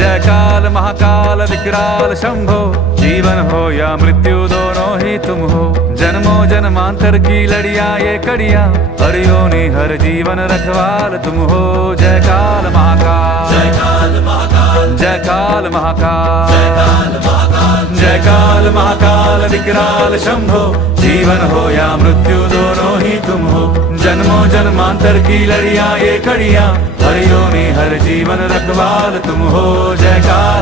जय काल महाकाल विकराल शंभो, जीवन हो या मृत्यु दोनों ही तुम हो। जन्मों जन्मांतर की लड़िया ये कड़िया, हर योनि हर जीवन रखवाल तुम हो। जय काल महाकाल, जय काल महाकाल, जय काल महाकाल, जय काल महाकाल, जय काल महाकाल विकराल शंभो, जीवन हो या मृत्यु दोनों ही तुम हो। जन्मों जन्मांतर की लड़िया ये कड़िया, हर योनि हर जीवन रखवाल तुम हो। जय काल